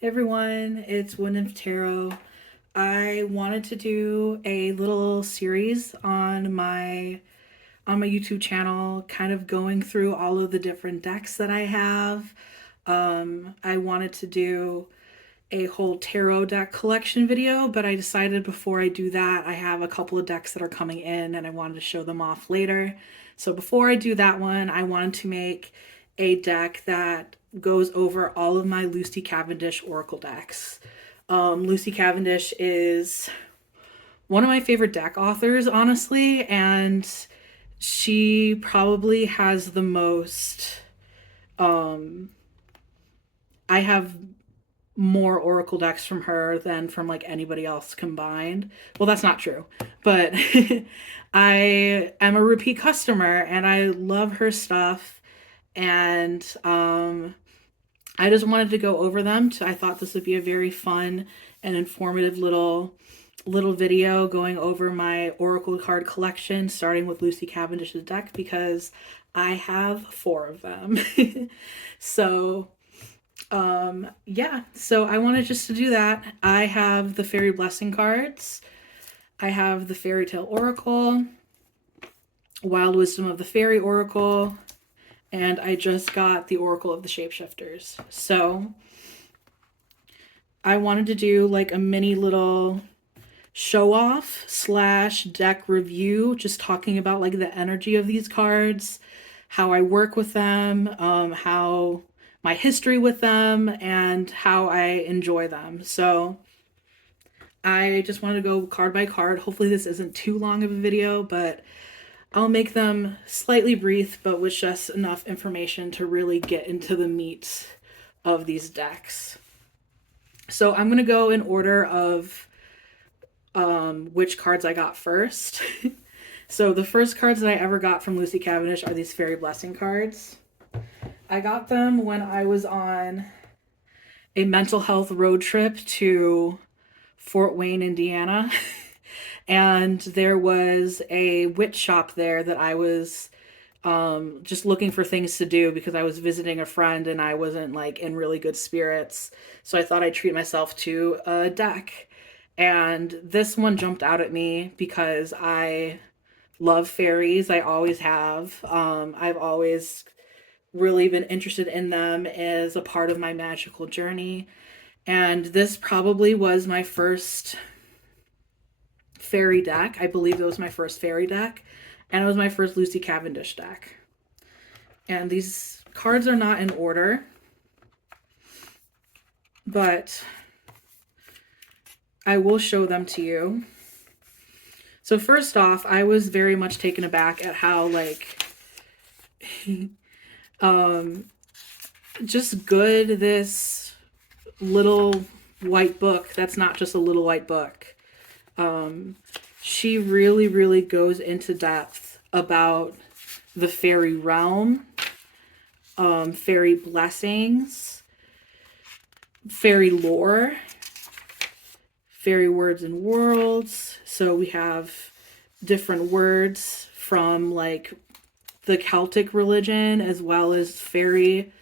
Hey everyone, it's Wyndham Tarot. I wanted to do a little series on my YouTube channel, kind of going through all of the different decks that I have. I wanted to do a whole tarot deck collection video, but I decided before I do that, I have a couple of decks that are coming in and I wanted to show them off later. So before I do that one, I wanted to make a deck that goes over all of my Lucy Cavendish Oracle decks. Lucy Cavendish is one of my favorite deck authors, honestly, and she probably has the most. Um, I have more Oracle decks from her than from like anybody else combined. Well, that's not true, but I am a repeat customer and I love her stuff. And I just wanted to go over them. I thought this would be a very fun and informative little video going over my Oracle card collection, starting with Lucy Cavendish's deck because I have four of them. so yeah, so I wanted just to do that. I have the Fairy Blessing cards. I have the Faerytale Oracle, Wild Wisdom of the Fairy Oracle, and I just got the Oracle of the Shapeshifters. So I wanted to do like a mini little show off slash deck review, just talking about like the energy of these cards, how I work with them, how my history with them, and how I enjoy them. So I just wanted to go card by card. Hopefully this isn't too long of a video, but I'll make them slightly brief, but with just enough information to really get into the meat of these decks. So I'm going to go in order of which cards I got first. So the first cards that I ever got from Lucy Cavendish are these Fairy Blessing cards. I got them when I was on a mental health road trip to Fort Wayne, Indiana. And there was a witch shop there that I was just looking for things to do because I was visiting a friend and I wasn't like in really good spirits. So I thought I'd treat myself to a deck. And this one jumped out at me because I love fairies. I always have. I've always really been interested in them as a part of my magical journey. And this probably was my first fairy deck. I believe it was my first fairy deck. And it was my first Lucy Cavendish deck. And these cards are not in order, but I will show them to you. So first off, I was very much taken aback at how like just good this little white book that's not just a little white book. She really goes into depth about the fairy realm, fairy blessings, fairy lore, fairy words and worlds. So we have different words from like the Celtic religion as well as fairy,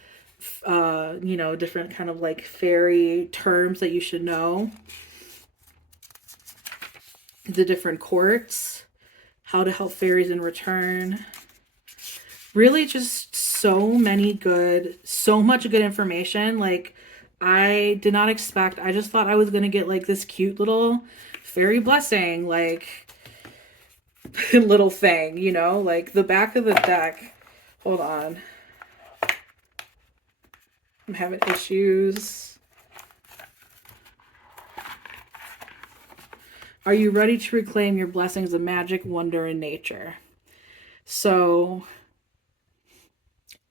different kind of like fairy terms that you should know. The different courts, how to help fairies in return. Really just so much good information. Like I did not expect, I just thought I was going to get like this cute little fairy blessing, like little thing, like the back of the deck. Hold on. I'm having issues. Are you ready to reclaim your blessings of magic, wonder, and nature? So,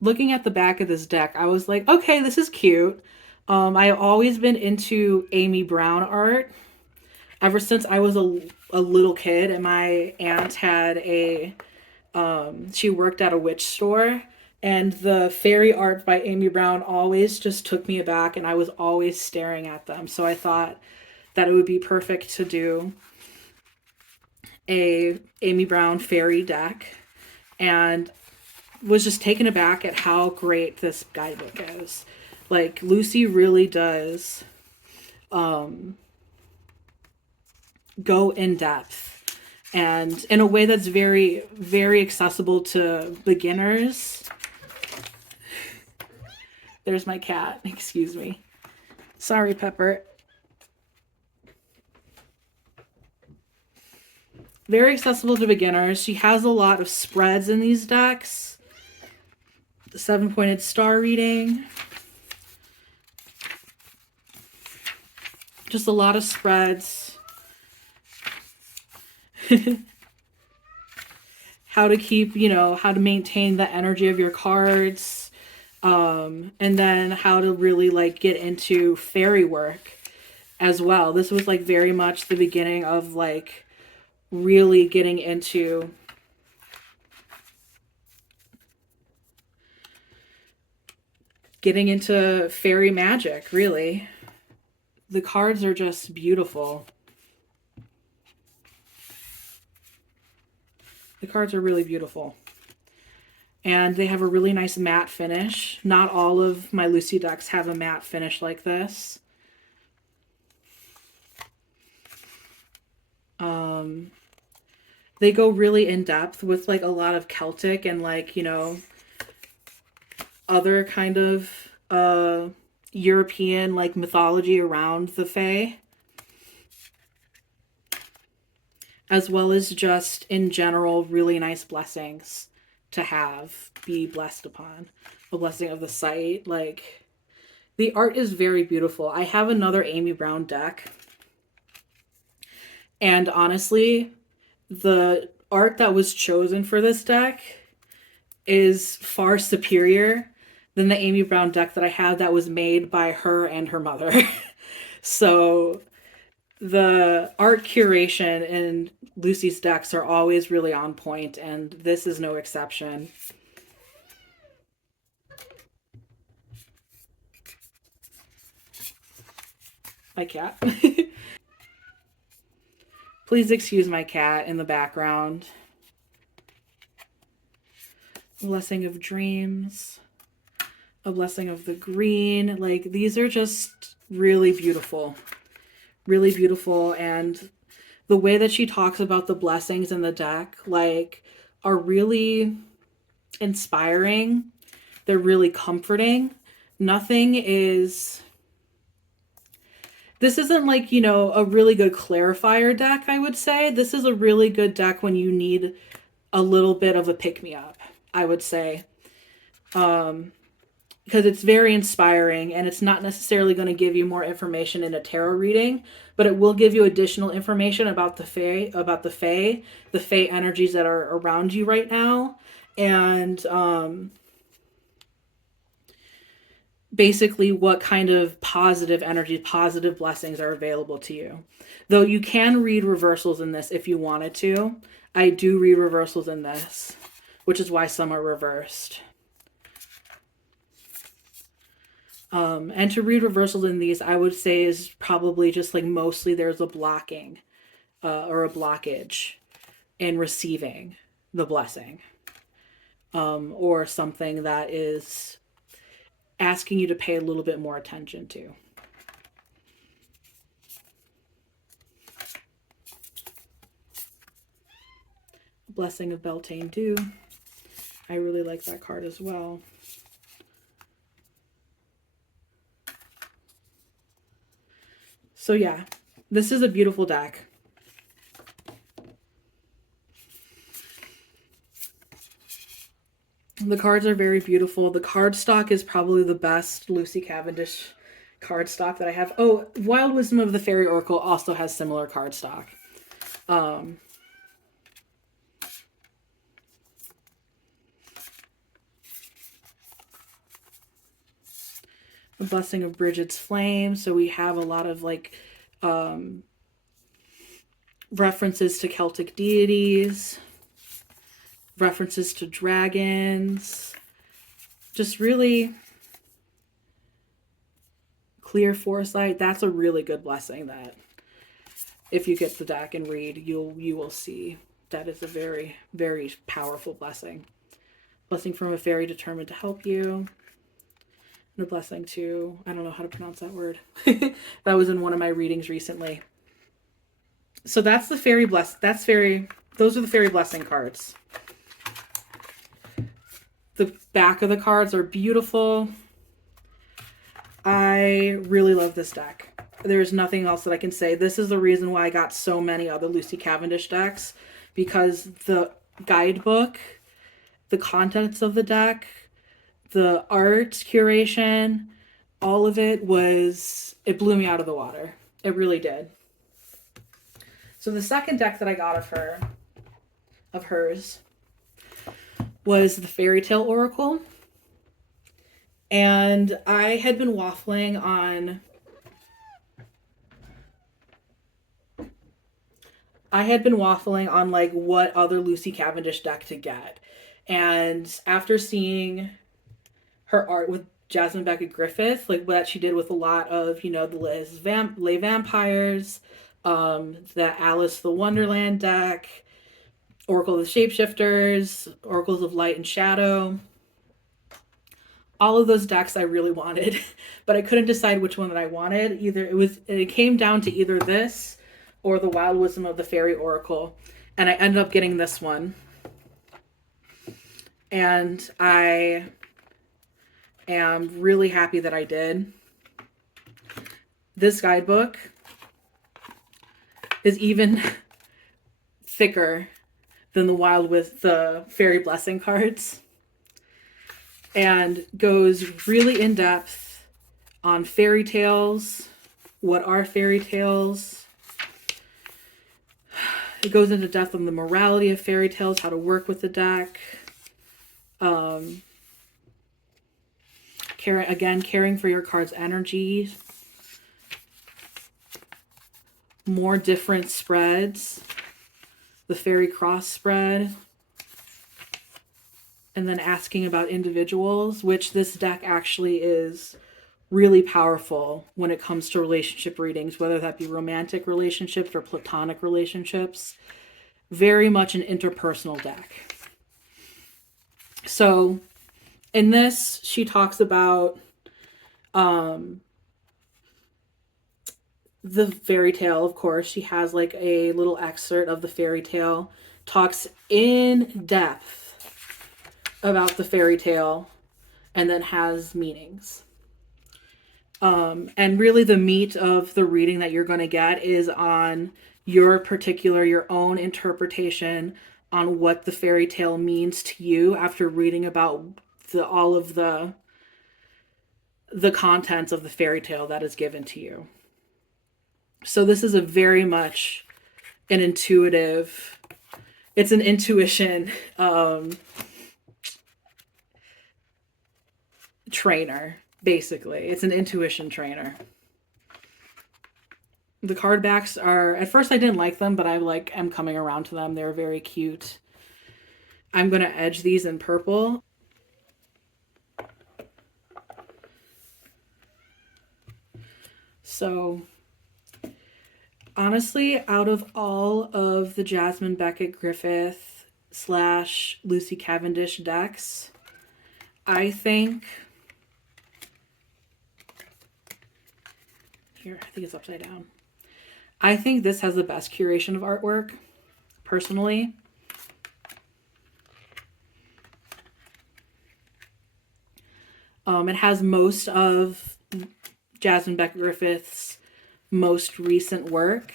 looking at the back of this deck, I was like, okay, this is cute. I've always been into Amy Brown art. Ever since I was a little kid and my aunt had she worked at a witch store, and the fairy art by Amy Brown always just took me aback and I was always staring at them. So I thought that it would be perfect to do a Amy Brown fairy deck, and was just taken aback at how great this guidebook is. Like Lucy really does go in depth and in a way that's very, very accessible to beginners. There's my cat. Excuse me. Sorry, Pepper. Very accessible to beginners. She has a lot of spreads in these decks. The 7-pointed star reading. Just a lot of spreads. How to keep, you know, how to maintain the energy of your cards. And then how to really like get into fairy work as well. This was like very much the beginning of like really getting into fairy magic, really. The cards are just beautiful. The cards are really beautiful. And they have a really nice matte finish. Not all of my Lucy decks have a matte finish like this. They go really in depth with like a lot of Celtic and like, you know, other kind of European like mythology around the Fae. As well as just in general really nice blessings to have, be blessed upon. A blessing of the sight. Like, the art is very beautiful. I have another Amy Brown deck. And honestly, the art that was chosen for this deck is far superior than the Amy Brown deck that I had that was made by her and her mother. So the art curation in Lucy's decks are always really on point, and this is no exception. My cat. Please excuse my cat in the background. Blessing of Dreams. A Blessing of the Green. Like, these are just really beautiful. Really beautiful. And the way that she talks about the blessings in the deck, like, are really inspiring. They're really comforting. Nothing is... This isn't like, you know, a really good clarifier deck, I would say. This is a really good deck when you need a little bit of a pick-me-up, I would say. Because it's very inspiring, and it's not necessarily going to give you more information in a tarot reading, but it will give you additional information about the Fae, the Fae energies that are around you right now, and basically what kind of positive energy, positive blessings are available to you. Though you can read reversals in this if you wanted to. I do read reversals in this, which is why some are reversed. And to read reversals in these, I would say is probably just like mostly there's a blocking or a blockage in receiving the blessing. Or something that is asking you to pay a little bit more attention to. Blessing of Beltane Dew. I really like that card as well. So yeah, this is a beautiful deck. The cards are very beautiful. The cardstock is probably the best Lucy Cavendish cardstock that I have. Oh, Wild Wisdom of the Faery Oracle also has similar cardstock. The Blessing of Bridget's Flame. So we have a lot of like references to Celtic deities, references to dragons, just really clear foresight. That's a really good blessing that if you get the deck and read, you will see that is a very, very powerful blessing. Blessing from a fairy determined to help you. And a blessing to, I don't know how to pronounce that word. That was in one of my readings recently. So that's the fairy those are the fairy blessing cards. The back of the cards are beautiful. I really love this deck. There's nothing else that I can say. This is the reason why I got so many other Lucy Cavendish decks, because the guidebook, the contents of the deck, the art curation, all of it it blew me out of the water. It really did. So the second deck that I got of hers, was the Faerytale Oracle. And I had been waffling on like what other Lucy Cavendish deck to get. And after seeing her art with Jasmine Beckett Griffith, like what she did with a lot of, the Les Vampires, the Alice the Wonderland deck, Oracle of the Shapeshifters, Oracles of Light and Shadow. All of those decks I really wanted, but I couldn't decide which one that I wanted. It came down to either this or the Wild Wisdom of the Fairy Oracle. And I ended up getting this one. And I am really happy that I did. This guidebook is even thicker than the Fairy Blessing cards, and goes really in depth on fairy tales. What are fairy tales? It goes into depth on the morality of fairy tales, how to work with the deck. Caring for your card's energy. More different spreads. The Fairy Cross spread. And then asking about individuals, which this deck actually is really powerful when it comes to relationship readings, whether that be romantic relationships or platonic relationships. Very much an interpersonal deck. So in this, she talks about the fairy tale, of course. She has like a little excerpt of the fairy tale, talks in depth about the fairy tale, and then has meanings. And really the meat of the reading that you're going to get is on your own interpretation on what the fairy tale means to you after reading about all of the contents of the fairy tale that is given to you. So this is a very much an intuition trainer, basically. It's an intuition trainer. The card backs are, at first I didn't like them, but I'm coming around to them. They're very cute. I'm going to edge these in purple. So honestly, out of all of the Jasmine Beckett Griffith / Lucy Cavendish decks, I think it's upside down. I think this has the best curation of artwork, personally. It has most of Jasmine Beckett Griffith's most recent work.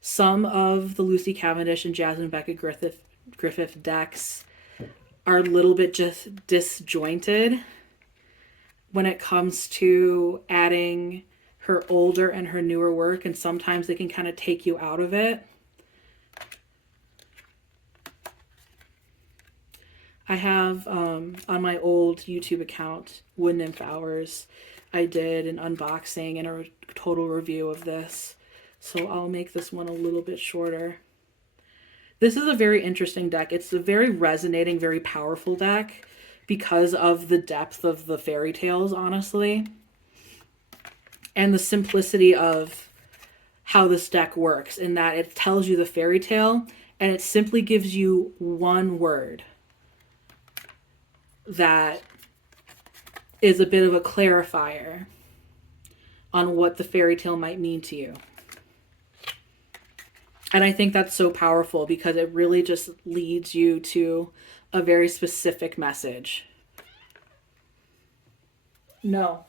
Some of the Lucy Cavendish and Jasmine Beckett Griffith decks are a little bit just disjointed when it comes to adding her older and her newer work, and sometimes they can kind of take you out of it. I have on my old YouTube account, Wood Nymph Hours, I did an unboxing and a total review of this. So I'll make this one a little bit shorter. This is a very interesting deck. It's a very resonating, very powerful deck because of the depth of the fairy tales, honestly. And the simplicity of how this deck works, in that it tells you the fairy tale and it simply gives you one word that is a bit of a clarifier on what the fairy tale might mean to you. And I think that's so powerful because it really just leads you to a very specific message. No.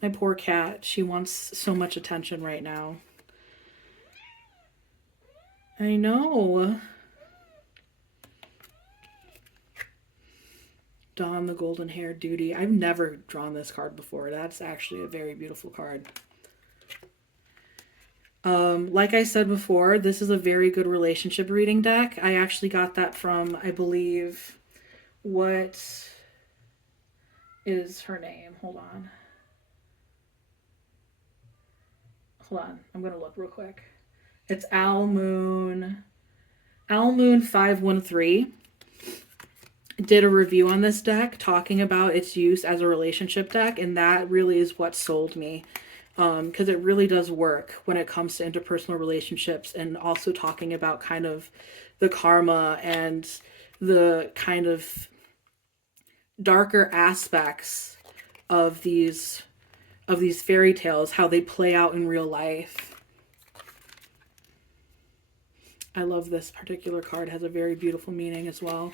My poor cat. She wants so much attention right now. I know. Dawn the Golden Hair Duty. I've never drawn this card before. That's actually a very beautiful card. Like I said before, this is a very good relationship reading deck. I actually got that from, I believe, what is her name? Hold on. I'm going to look real quick. It's Owl Moon 513 did a review on this deck talking about its use as a relationship deck, and that really is what sold me. Because it really does work when it comes to interpersonal relationships, and also talking about kind of the karma and the kind of darker aspects of these fairy tales, how they play out in real life. I love this particular card. It has a very beautiful meaning as well.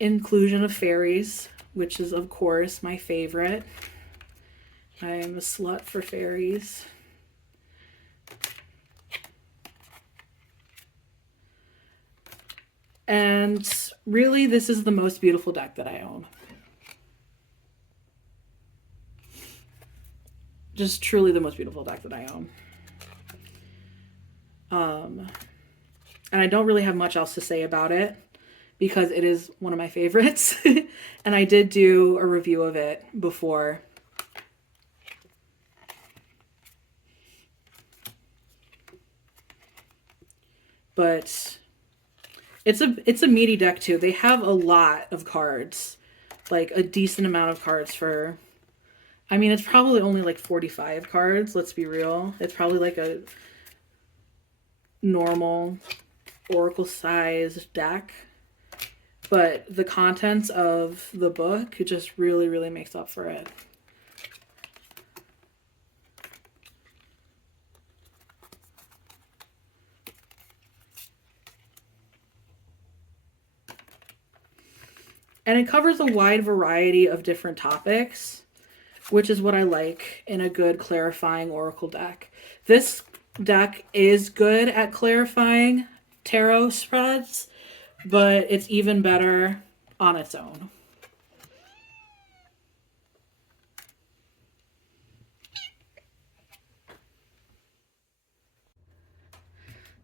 Inclusion of fairies, which is of course my favorite. I am a slut for fairies. And really, this is the most beautiful deck that I own. Just truly the most beautiful deck that I own. And I don't really have much else to say about it because it is one of my favorites. And I did do a review of it before. But it's a meaty deck too. They have a lot of cards, like a decent amount of cards for, I mean, it's probably only like 45 cards. Let's be real. It's probably like a normal Oracle size deck. But the contents of the book, it just really, really makes up for it. And it covers a wide variety of different topics, which is what I like in a good clarifying Oracle deck. This deck is good at clarifying tarot spreads, but it's even better on its own.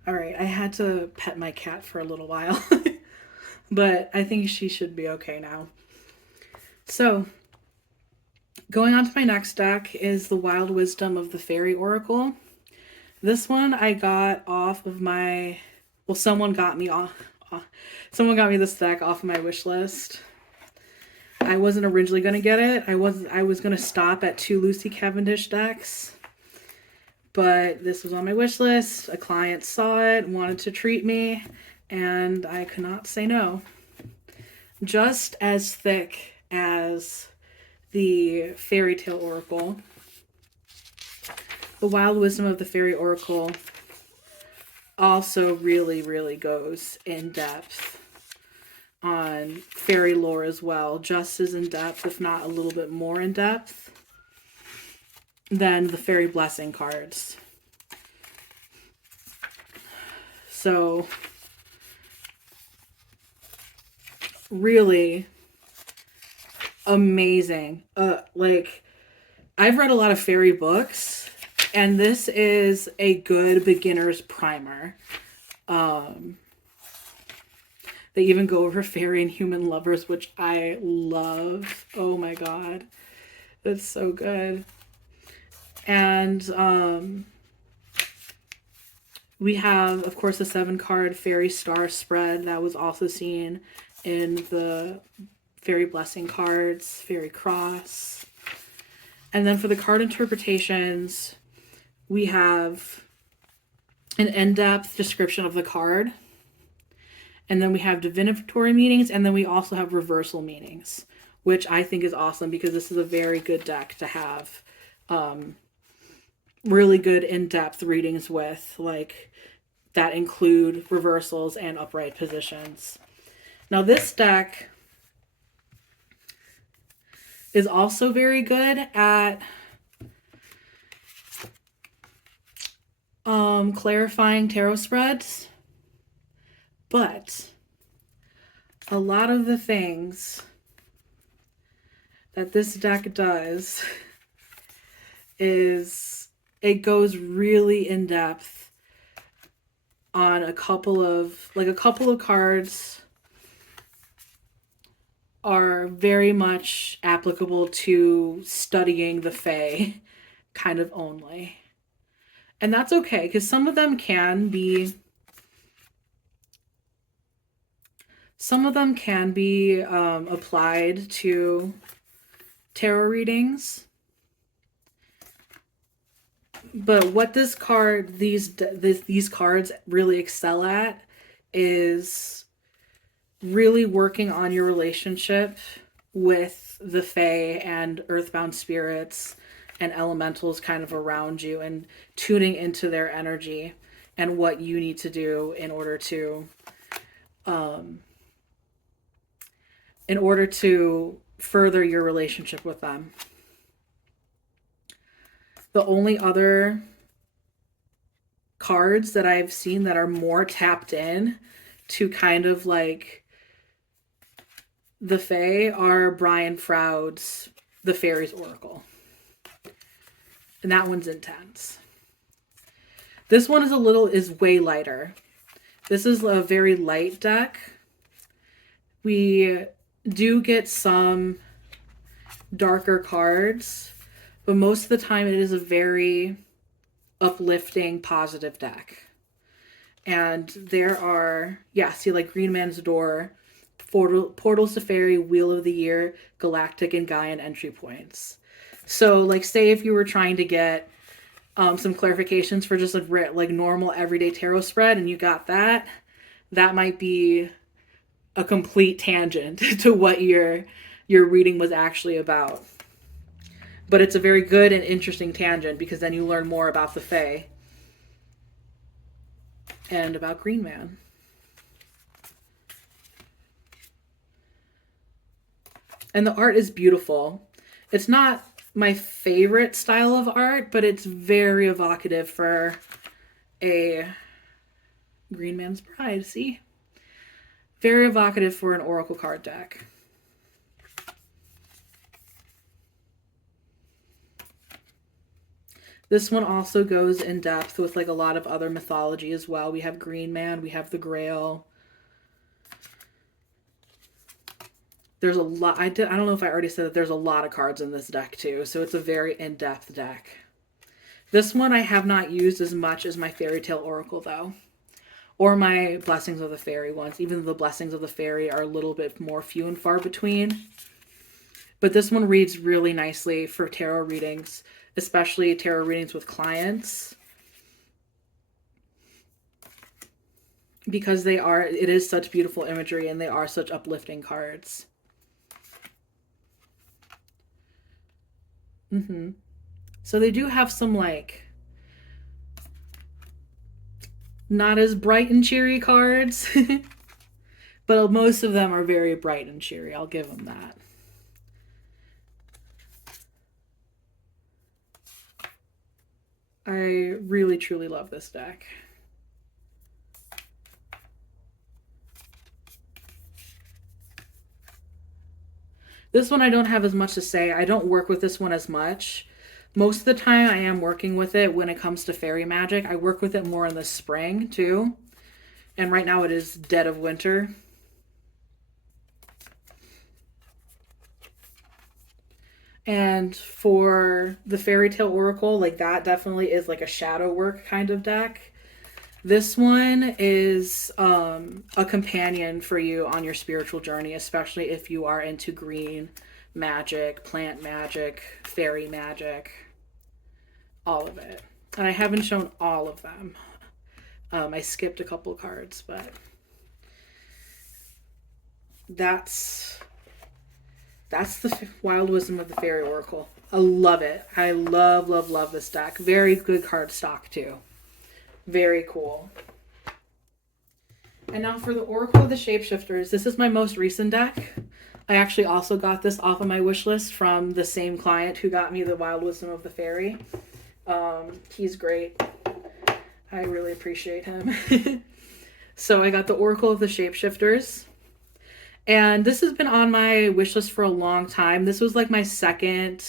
All right, I had to pet my cat for a little while, but I think she should be okay now. So, going on to my next deck is the Wild Wisdom of the Faery Oracle. This one I got off of my, well, someone got me this deck off of my wish list. I wasn't originally going to get it. I was going to stop at 2 Lucy Cavendish decks. But this was on my wish list. A client saw it, wanted to treat me, and I could not say no. Just as thick as the Faerytale Oracle, the Wild Wisdom of the Faery Oracle also really, really goes in depth on fairy lore as well. Just as in depth, if not a little bit more in depth, than the Fairy Blessing cards. So, really amazing. Like, I've read a lot of fairy books, and this is a good beginner's primer. They even go over fairy and human lovers, which I love. Oh my god. That's so good. And we have, of course, a 7-card Fairy Star spread that was also seen in the Fairy Blessing cards, Fairy Cross. And then for the card interpretations, we have an in-depth description of the card. And then we have divinatory meanings, and then we also have reversal meanings, which I think is awesome because this is a very good deck to have really good in-depth readings with, like that include reversals and upright positions. Now this deck is also very good at clarifying tarot spreads, but a lot of the things that this deck does is it goes really in depth on a couple of cards are very much applicable to studying the Fae kind of only. And that's okay, because some of them can be applied to tarot readings. But what these cards really excel at is really working on your relationship with the Fae and earthbound spirits and elementals kind of around you, and tuning into their energy and what you need to do in order to further your relationship with them. The only other cards that I've seen that are more tapped in to kind of like the Fae are Brian Froud's The Faery's Oracle. And that one's intense. This one is way lighter. This is a very light deck. We do get some darker cards, but most of the time it is a very uplifting, positive deck. And there are, see, like Green Man's Door, Portals to Faery, Wheel of the Year, Galactic and Gaian entry points. So, like, say if you were trying to get some clarifications for just a like normal everyday tarot spread and you got that might be a complete tangent to what your reading was actually about. But it's a very good and interesting tangent because then you learn more about the Fae and about Green Man. And the art is beautiful. It's not my favorite style of art, but it's very evocative for a Green Man's Bride, see? Very evocative for an Oracle card deck. This one also goes in depth with like a lot of other mythology as well. We have Green Man, we have the Grail. There's a lot. I don't know if I already said that there's a lot of cards in this deck too, so it's a very in-depth deck. This one I have not used as much as my Faerytale Oracle though, or my Blessings of the Faery ones, even though the Blessings of the Faery are a little bit more few and far between. But this one reads really nicely for tarot readings, especially tarot readings with clients, because it is such beautiful imagery and they are such uplifting cards. So they do have some like not as bright and cheery cards, but most of them are very bright and cheery. I'll give them that. I really truly love this deck. This one I don't have as much to say. I don't work with this one as much. Most of the time I am working with it when it comes to fairy magic. I work with it more in the spring too. And right now it is dead of winter. And for the Faerytale Oracle, like that definitely is like a shadow work kind of deck. This one is a companion for you on your spiritual journey, especially if you are into green magic, plant magic, fairy magic, all of it. And I haven't shown all of them. I skipped a couple cards, but that's the Wild Wisdom of the Fairy Oracle. I love it. I love, love, love this deck. Very good card stock too. Very cool. And now for the Oracle of the Shapeshifters. This is my most recent deck. I actually also got this off of my wish list from the same client who got me the Wild Wisdom of the Fairy. He's great. I really appreciate him. So I got the Oracle of the Shapeshifters. And this has been on my wish list for a long time. This was like my second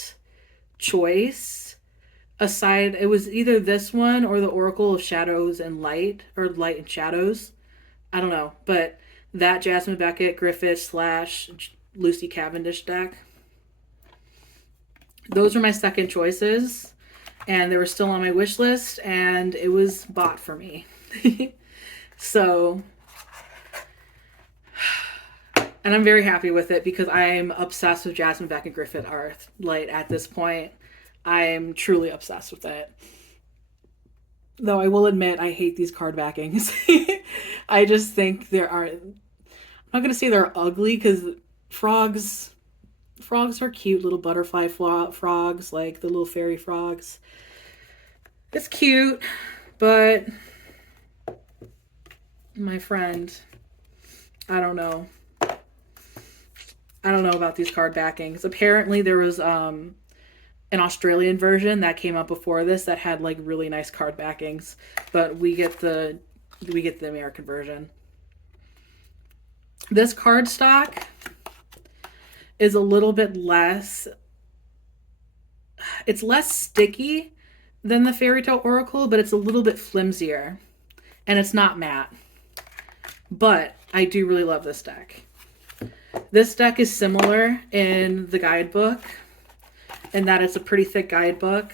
choice. It was either this one or the Oracle of Shadows and Light, or Light and Shadows. I don't know, but that Jasmine Beckett Griffith / Lucy Cavendish deck. Those were my second choices, and they were still on my wish list, and it was bought for me. So, and I'm very happy with it because I'm obsessed with Jasmine Beckett Griffith art. Like, at this point, I'm truly obsessed with it. Though I will admit, I hate these card backings. I just think I'm not going to say they're ugly, because frogs are cute little butterfly frogs, like the little fairy frogs. It's cute, but my friend, I don't know. I don't know about these card backings. Apparently there was an Australian version that came up before this that had like really nice card backings, but we get the American version. This card stock is a little bit less, it's less sticky than the Faerytale Oracle, but it's a little bit flimsier, and it's not matte. But I do really love this deck. This deck is similar in the guidebook, in that it's a pretty thick guidebook,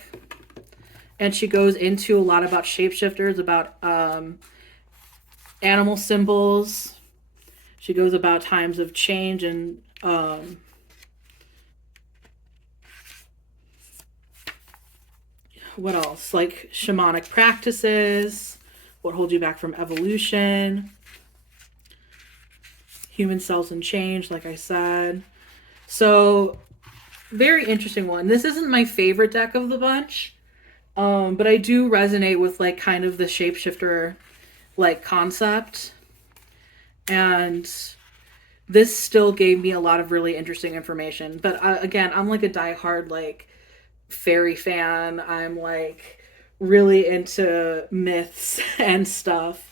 and she goes into a lot about shapeshifters, about animal symbols. She goes about times of change and what else? Like shamanic practices, what holds you back from evolution, human cells and change, like I said. So, very interesting one. This isn't my favorite deck of the bunch, but I do resonate with like kind of the shapeshifter like concept. And this still gave me a lot of really interesting information. But again, I'm like a diehard like fairy fan. I'm like really into myths and stuff.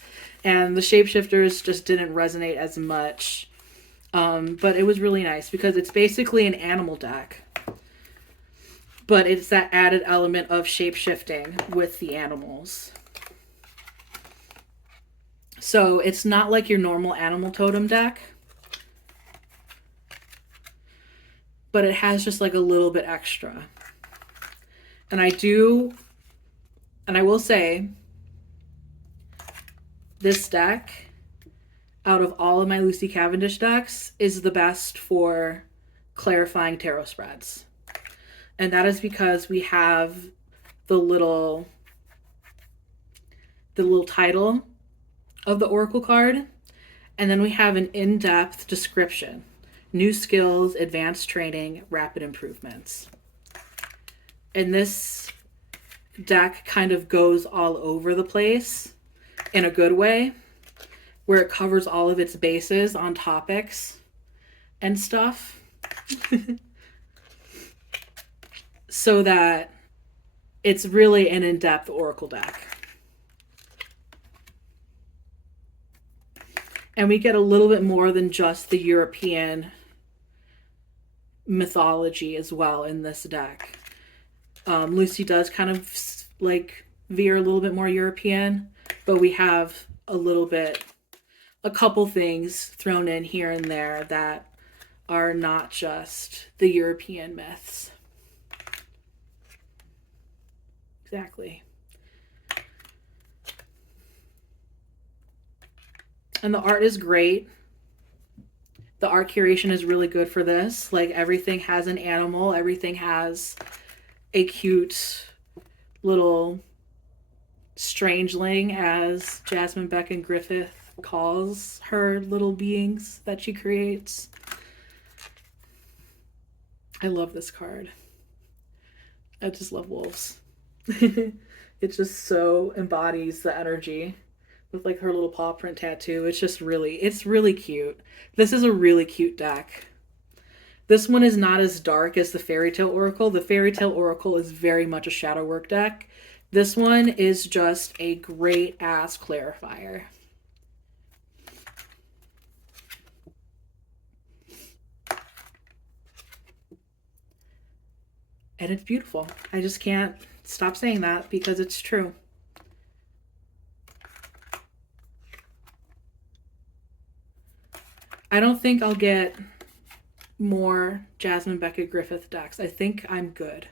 And the shapeshifters just didn't resonate as much. But it was really nice because it's basically an animal deck. But it's that added element of shape-shifting with the animals. So it's not like your normal animal totem deck, but it has just like a little bit extra. And I will say, this deck, out of all of my Lucy Cavendish decks, is the best for clarifying tarot spreads. And that is because we have the little title of the Oracle card, and then we have an in-depth description. New skills, advanced training, rapid improvements. And this deck kind of goes all over the place in a good way, where it covers all of its bases on topics and stuff. So that it's really an in-depth Oracle deck. And we get a little bit more than just the European mythology as well in this deck. Lucy does kind of like veer a little bit more European, but we have a couple things thrown in here and there that are not just the European myths. Exactly. And the art is great. The art curation is really good for this. Like, everything has an animal. Everything has a cute little strangeling, as Jasmine Beckett Griffith calls her little beings that she creates. I love this card. I just love wolves. It just so embodies the energy with like her little paw print tattoo. It's really cute. This is a really cute deck. This one is not as dark as the Faerytale Oracle. The Faerytale Oracle is very much a shadow work deck. This one is just a great ass clarifier. And it's beautiful. I just can't stop saying that because it's true. I don't think I'll get more Jasmine Beckett Griffith decks. I think I'm good.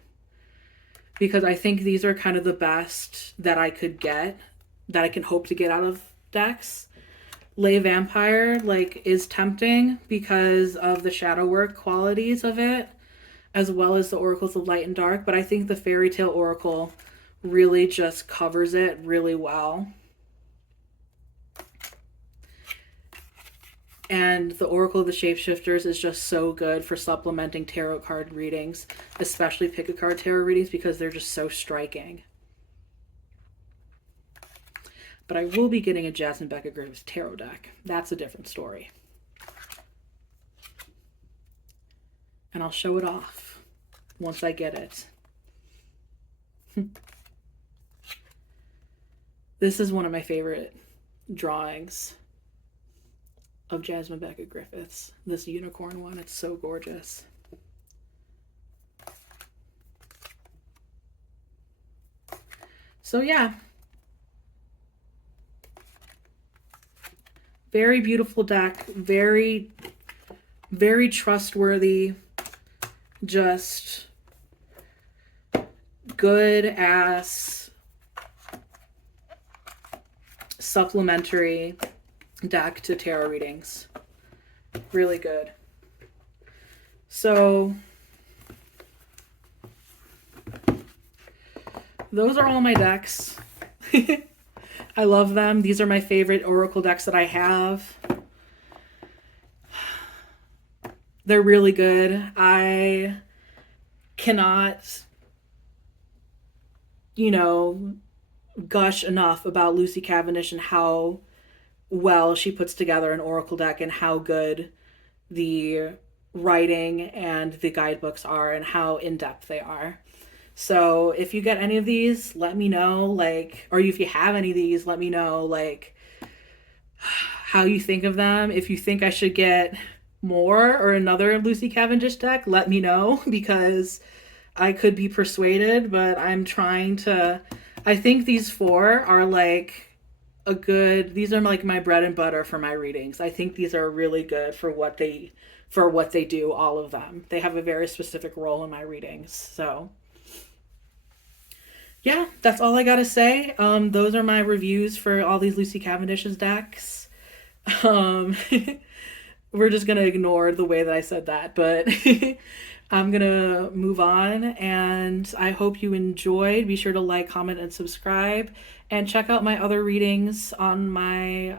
Because I think these are kind of the best that I could get, that I can hope to get out of decks. Lay Vampire, like, is tempting because of the shadow work qualities of it, as well as the Oracles of Light and Dark, but I think the Faerytale Oracle really just covers it really well. And the Oracle of the Shapeshifters is just so good for supplementing tarot card readings, especially pick a card tarot readings, because they're just so striking. But I will be getting a Jasmine Beckett Griffiths tarot deck. That's a different story. And I'll show it off once I get it. This is one of my favorite drawings of Jasmine Beckett Griffiths. This unicorn one, it's so gorgeous. So yeah. Very beautiful deck. Very, very trustworthy. Just good ass supplementary deck to tarot readings. Really good. So those are all my decks. I love them. These are my favorite Oracle decks that I have. They're really good. I cannot, gush enough about Lucy Cavendish and how well she puts together an Oracle deck and how good the writing and the guidebooks are and how in-depth they are. So if you get any of these, let me know, or if you have any of these, let me know, how you think of them. If you think I should get more or another Lucy Cavendish deck, let me know, because I could be persuaded, but I'm trying to... I think these four are these are like my bread and butter for my readings. I think these are really good for what they do, all of them. They have a very specific role in my readings. So yeah, that's all I gotta say. Those are my reviews for all these Lucy Cavendish's decks. We're just gonna ignore the way that I said that, but I'm gonna move on, and I hope you enjoyed. Be sure to like, comment, and subscribe, and check out my other readings on my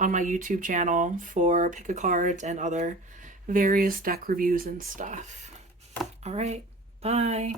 YouTube channel for pick a cards and other various deck reviews and stuff. All right, bye.